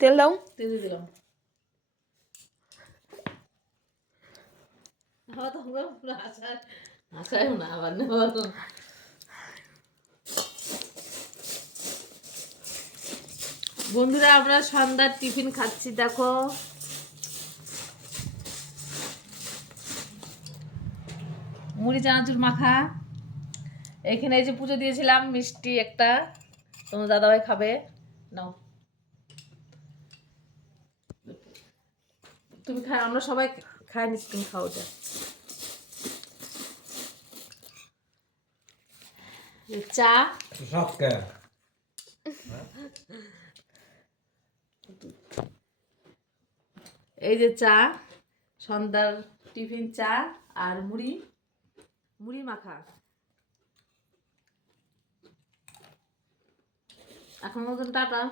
তেল দাও। তেল দিয়ে দিলাম। আসায় না আবার নেওয়ার। বন্ধুরা আমরা সন্ধ্যার টিফিন খাচ্ছি, দেখো মুড়ি চানাচুর মাখা। এখানে এই যে পুজো দিয়েছিলাম, মিষ্টি একটা, তোমার দাদাভাই খাবে, নাও তুমি খাই, আমরা সবাই খাই নিচ্ছি, তুমি খাও। যা চা, এই যে চা, সন্ধ্যার টিফিন চা আর মুড়ি, মুড়ি মাখা। এখন মতন টাটা।